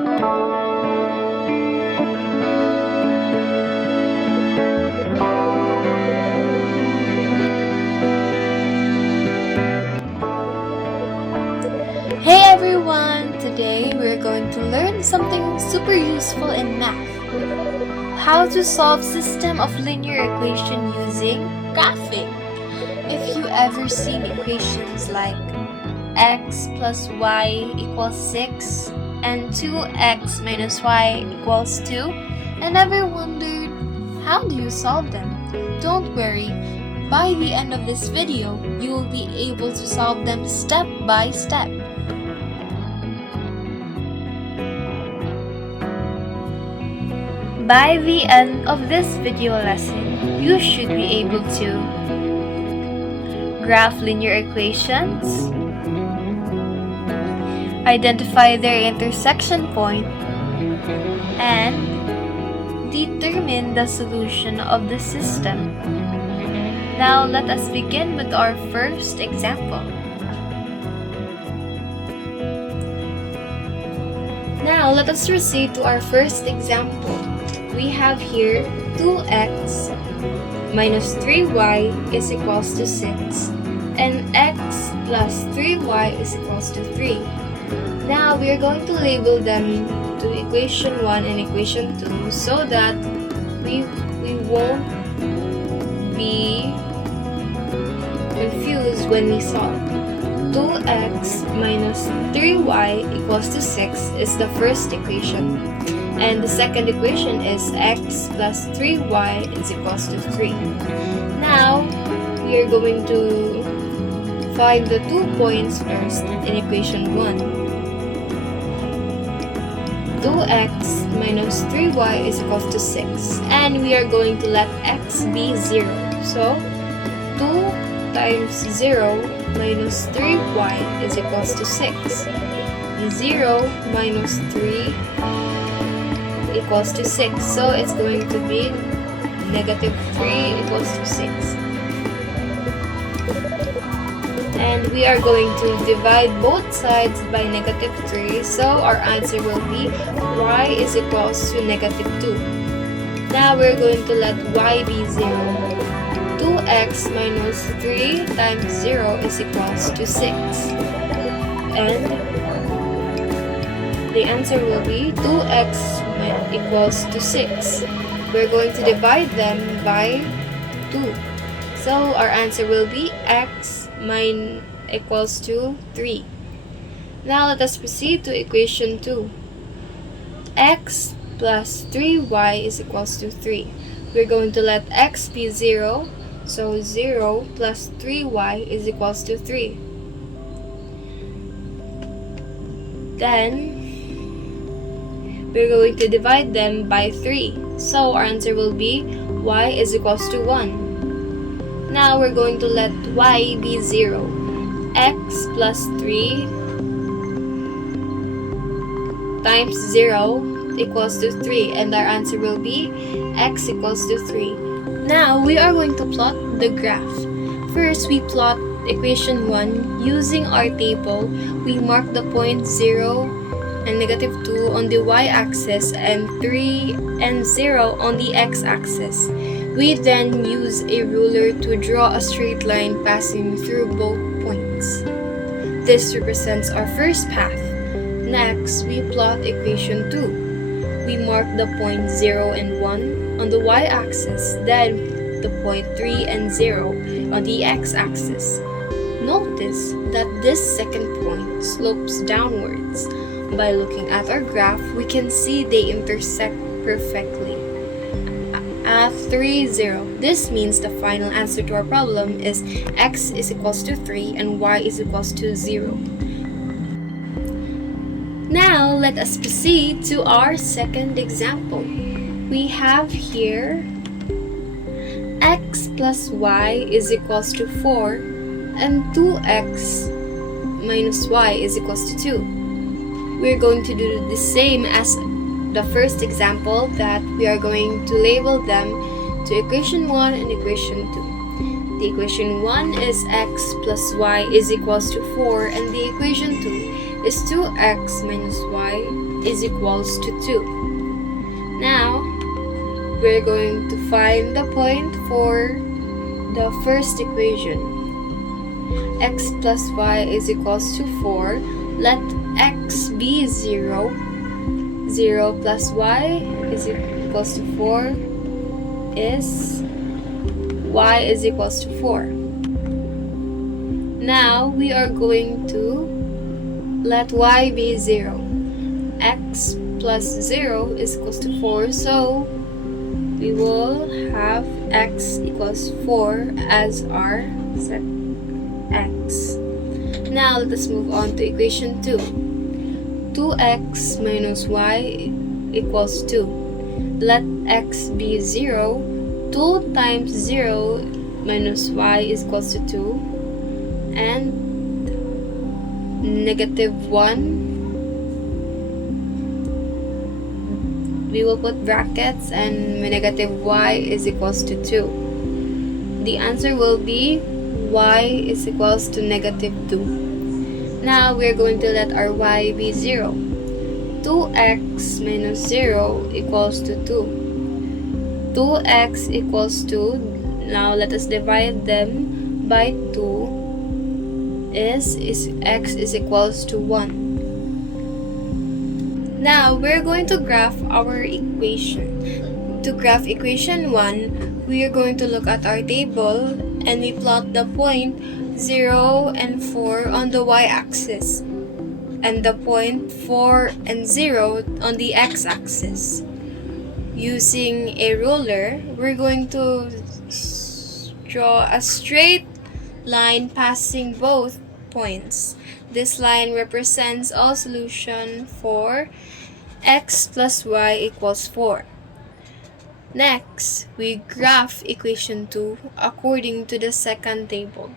Hey everyone! Today we're going to learn something super useful in math. How to solve system of linear equation using graphing. If you ever seen equations like x plus y equals 6 and 2x minus y equals 2 and ever wondered how do you solve them? Don't worry, by the end of this video, you will be able to solve them step by step. By the end of this video lesson, you should be able to graph linear equations, identify their intersection point, and determine the solution of the system. Now let us begin with our first example. Now let us proceed to our first example. We have here 2x minus 3y is equals to 6 and x plus 3y is equals to 3. Now we are going to label them to equation 1 and equation 2 so that we won't be confused when we solve. 2x minus 3y equals to 6 is the first equation. And the second equation is x plus 3y is equals to 3. Now, we are going to find the 2 points first in equation 1. 2x minus 3y is equals to 6. And we are going to let x be 0. So, 2 times 0 minus 3y is equals to 6. 0 minus 3 equals to 6. So it's going to be negative 3 equals to 6. And we are going to divide both sides by negative 3. So our answer will be y is equals to negative 2. Now we're going to let y be 0. 2x minus 3 times 0 is equals to 6. And the answer will be 2x equals to 6. We're going to divide them by 2. So our answer will be x equals to 3. Now let us proceed to equation 2. X plus 3y is equals to 3. We're going to let x be 0. So 0 plus 3y is equals to 3. Then we're going to divide them by 3. So our answer will be y is equals to 1. Now we're going to let y be 0. X plus 3 times 0 equals to 3. And our answer will be x equals to 3. Now we are going to plot the graph. First, we plot equation 1 using our table. We mark the point 0 and negative 2 on the y-axis and 3 and 0 on the x-axis. We then use a ruler to draw a straight line passing through both points. This represents our first path. Next, we plot equation 2. We mark the point 0 and 1 on the y-axis, then the point 3 and 0 on the x-axis. Notice that this second point slopes downwards. By looking at our graph, we can see they intersect perfectly at 3, 0. This means the final answer to our problem is x is equals to 3 and y is equals to 0. Now, let us proceed to our second example. We have here x plus y is equals to 4 and 2x minus y is equals to 2. We're going to do the same as the first example, that we are going to label them to equation 1 and equation 2. The equation 1 is x plus y is equals to 4 and the equation 2 is 2x minus y is equals to 2. Now, we're going to find the point for the first equation. X plus y is equals to 4. Let x be 0. 0 plus y is equals to 4 is y is equals to 4. Now, we are going to let y be 0. X plus 0 is equals to 4, so we will have x equals 4 as our set x. Now, let us move on to equation 2. 2x minus y equals 2. Let x be 0. 2 times 0 minus y is equals to 2. And negative 1. We will put brackets and negative y is equals to 2. The answer will be y is equals to negative 2. Now, we're going to let our y be 0. 2x minus 0 equals to 2. 2x equals 2. Now, let us divide them by 2. X is equals to 1. Now, we're going to graph our equation. To graph equation 1, we are going to look at our table and we plot the point 0 and 4 on the y-axis and the point 4 and 0 on the x-axis. Using a ruler, we're going to draw a straight line passing both points. This line represents all solution for x plus y equals 4. Next, we graph equation 2 according to the second table.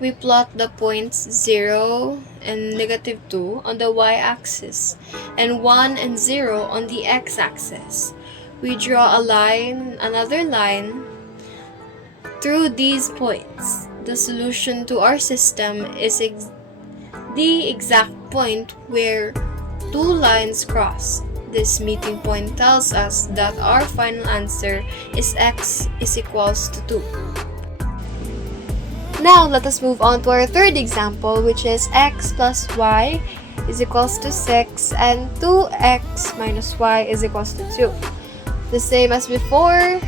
We plot the points 0 and negative 2 on the y-axis and 1 and 0 on the x-axis. We draw another line through these points. The solution to our system is the exact point where two lines cross. This meeting point tells us that our final answer is x is equals to 2. Now, let us move on to our third example, which is x plus y is equals to 6 and 2x minus y is equals to 2. The same as before,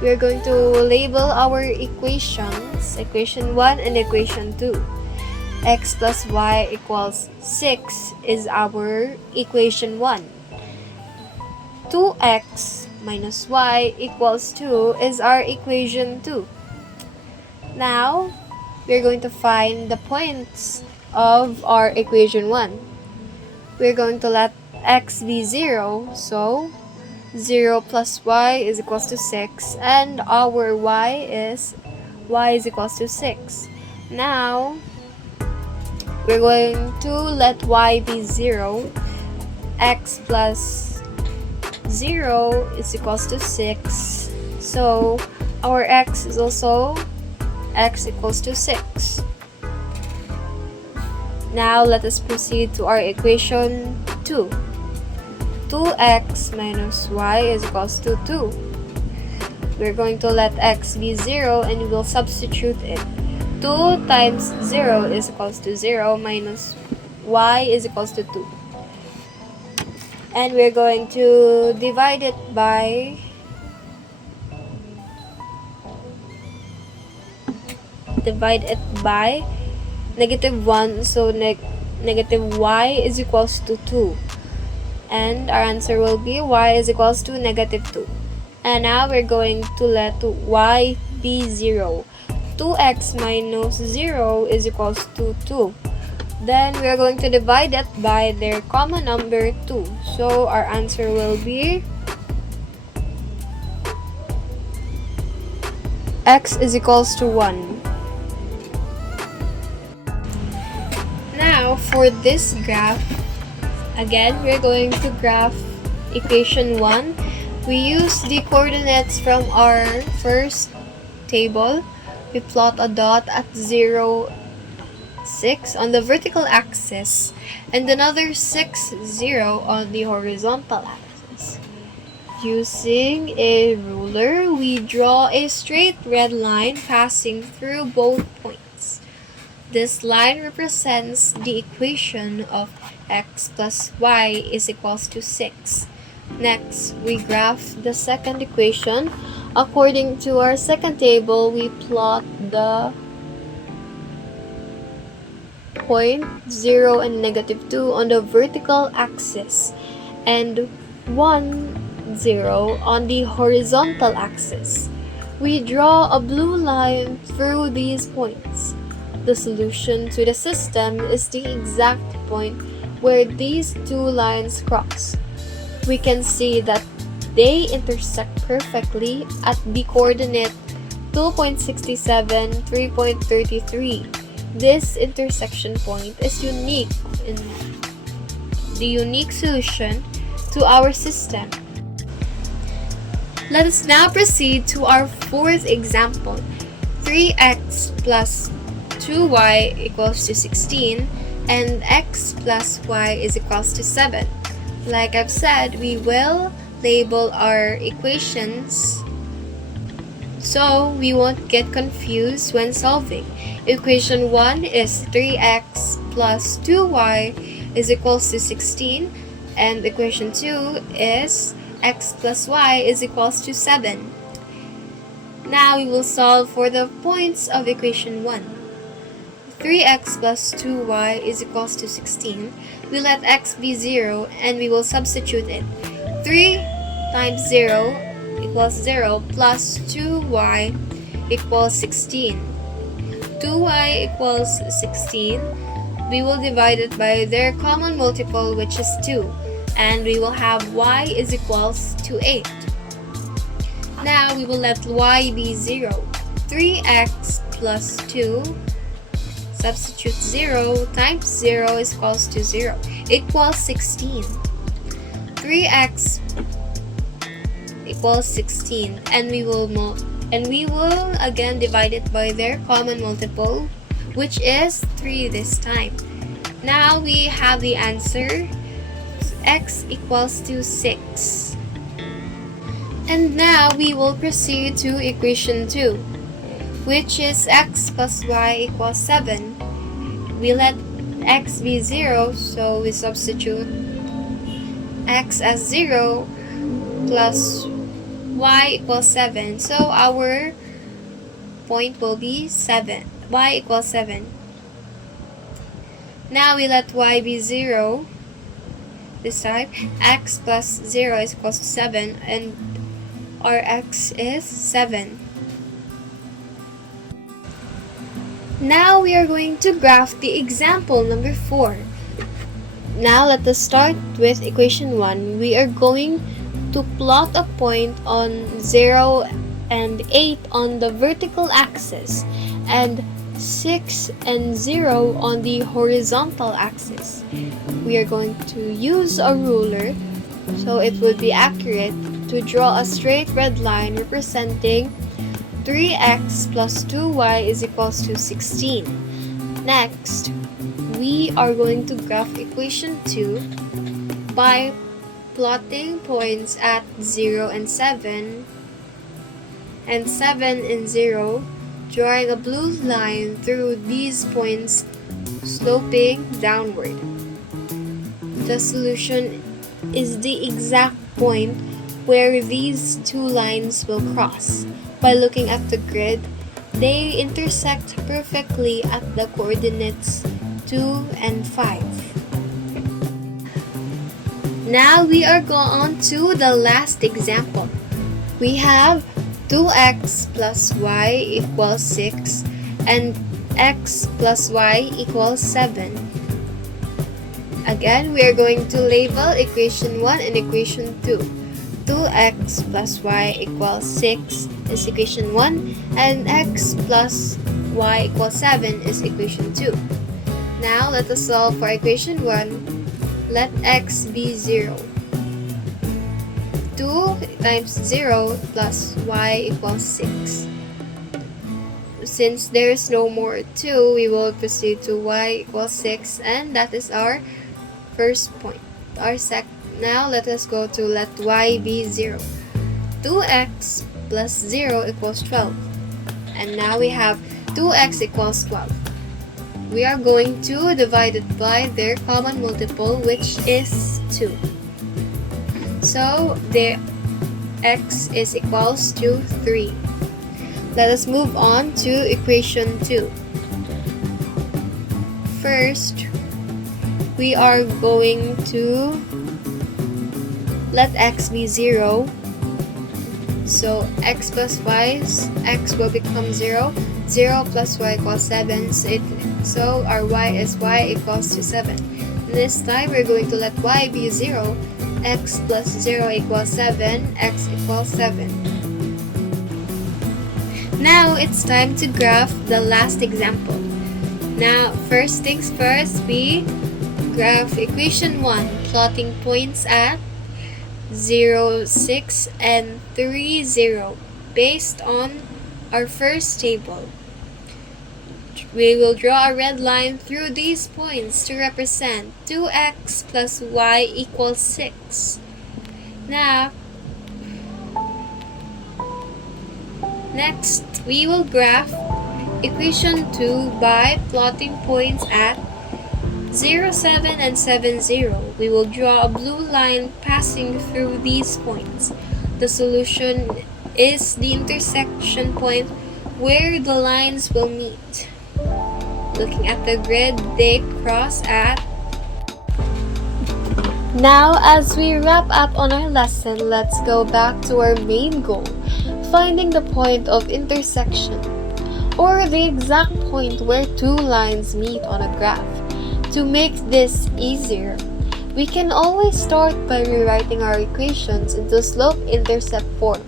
we are going to label our equations, equation 1 and equation 2. X plus y equals 6 is our equation 1. 2x minus y equals 2 is our equation 2. Now, we're going to find the points of our equation 1. We're going to let x be 0, so 0 plus y is equals to 6, and our y is equals to 6. Now, we're going to let y be 0. X plus 0 is equals to 6. So, our x is also x equals to 6. Now, let us proceed to our equation 2. 2x minus y is equals to 2. We're going to let x be 0 and we will substitute it. 2 times 0 is equals to 0 minus y is equals to 2. And we're going to divide it by negative 1, so negative y is equals to 2. And our answer will be y is equals to negative 2. And now we're going to let y be 0. 2x minus 0 is equals to 2. Then we are going to divide it by their common number 2. So our answer will be x is equals to 1. Now for this graph, again, we're going to graph equation 1. We use the coordinates from our first table. We plot a dot at 0, 6 on the vertical axis and another 6, 0 on the horizontal axis. Using a ruler, we draw a straight red line passing through both points. This line represents the equation of x plus y is equals to 6. Next, we graph the second equation. According to our second table, we plot the point 0 and -2 on the vertical axis and 1, 0 on the horizontal axis. We draw a blue line through these points. The solution to the system is the exact point where these two lines cross. We can see that they intersect perfectly at the coordinate 2.67, 3.33. This intersection point is unique in the unique solution to our system. Let us now proceed to our fourth example. 3x plus 2y equals to 16 and x plus y is equals to 7. Like I've said, we will label our equations so we won't get confused when solving. Equation 1 is 3x plus 2y is equals to 16, and equation 2 is x plus y is equals to 7. Now we will solve for the points of equation 1. 3x plus 2y is equals to 16. We let x be 0 and we will substitute it. 3 times 0 equals 0 plus 2y equals 16. 2y equals 16. We will divide it by their common multiple, which is 2. And we will have y is equals to 8. Now we will let y be 0. 3x plus 2, substitute 0 times 0 is equals to 0, equals 16. 3x equals 16, and we will again divide it by their common multiple, which is 3 this time. Now we have the answer, x equals to 6. And now we will proceed to equation 2, which is x plus y equals 7. We let x be 0, so we substitute x as 0 plus y equals 7. So our point will be 7. Y equals 7. Now we let y be 0. This time, x plus 0 is equals to 7, and our x is 7. Now we are going to graph the example number 4. Now let us start with equation 1. We are going to plot a point on 0 and 8 on the vertical axis and 6 and 0 on the horizontal axis. We are going to use a ruler so it would be accurate to draw a straight red line representing 3x plus 2y is equals to 16. Next, we are going to graph equation 2 by plotting points at 0 and 7 and 7 and 0, drawing a blue line through these points sloping downward. The solution is the exact point where these two lines will cross. By looking at the grid, they intersect perfectly at the coordinates 2 and 5. Now we are going on to the last example. We have 2x plus y equals 6 and x plus y equals 7. Again, we are going to label equation 1 and equation 2. 2x plus y equals 6 is equation 1, and x plus y equals 7 is equation 2. Now let us solve for equation 1. Let x be 0. 2 times 0 plus y equals 6. since there's no more 2, we will proceed to y equals 6, and that is our first point. Now let us go to let y be 0. 2x plus 0 equals 12. And now we have 2x equals 12. We are going to divide it by their common multiple, which is 2. So the x is equals to 3. Let us move on to equation 2. First, we are going to let x be 0. So x plus y, x will become 0. 0 plus y equals 7. So our y is y equals to 7. This time we're going to let y be 0. X plus 0 equals 7. X equals 7. Now it's time to graph the last example. Now first things first, we graph equation 1, plotting points at 0, 6, and 3, 0 based on our first table. We will draw a red line through these points to represent 2x plus y equals 6. Now, next, we will graph equation 2 by plotting points at 0, 7, and 7, 0. We will draw a blue line passing through these points. The solution is the intersection point where the lines will meet. Looking at the grid, they cross at. Now, as we wrap up on our lesson, let's go back to our main goal, finding the point of intersection, or the exact point where two lines meet on a graph. To make this easier, we can always start by rewriting our equations into slope-intercept form,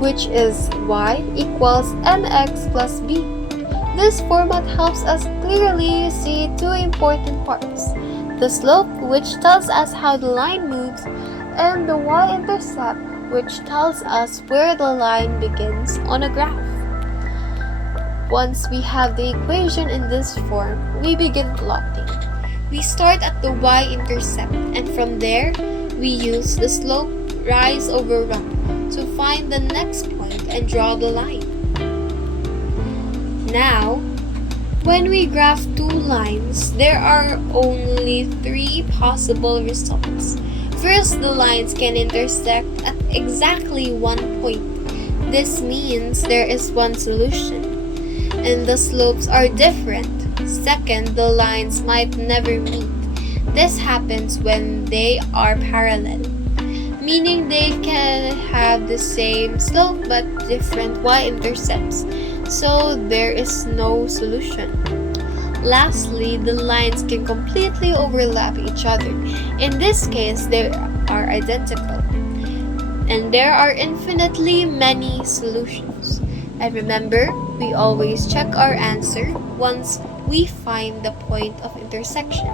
which is y equals mx plus b. This format helps us clearly see two important parts: the slope, which tells us how the line moves, and the y-intercept, which tells us where the line begins on a graph. Once we have the equation in this form, we begin plotting. We start at the y-intercept, and from there, we use the slope rise over run to find the next point and draw the line. Now, when we graph two lines, there are only three possible results. First, the lines can intersect at exactly one point. This means there is one solution, and the slopes are different. Second, the lines might never meet. This happens when they are parallel, meaning they can have the same slope but different y-intercepts, so there is no solution. Lastly, the lines can completely overlap each other. In this case, they are identical, and there are infinitely many solutions. And remember, we always check our answer once we find the point of intersection.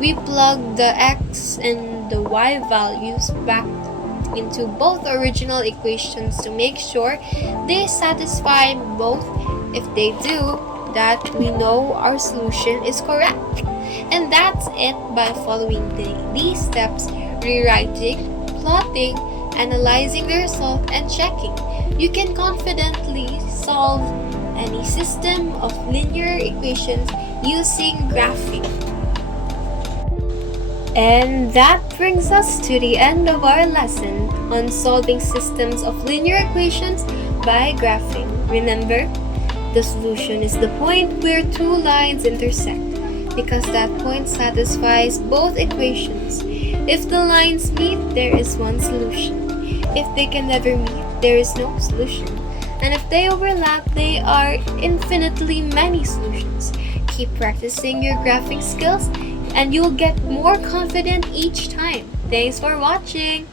We plug the x and the y values back into both original equations to make sure they satisfy both. If they do, that we know our solution is correct. And that's it. By following these steps: rewriting, plotting, analyzing the result, and checking, you can confidently solve any system of linear equations using graphing. And that brings us to the end of our lesson on solving systems of linear equations by graphing. Remember, the solution is the point where two lines intersect, because that point satisfies both equations. If the lines meet, there is one solution. If they can never meet, there is no solution. And if they overlap, there are infinitely many solutions. Keep practicing your graphing skills, and you'll get more confident each time. Thanks for watching!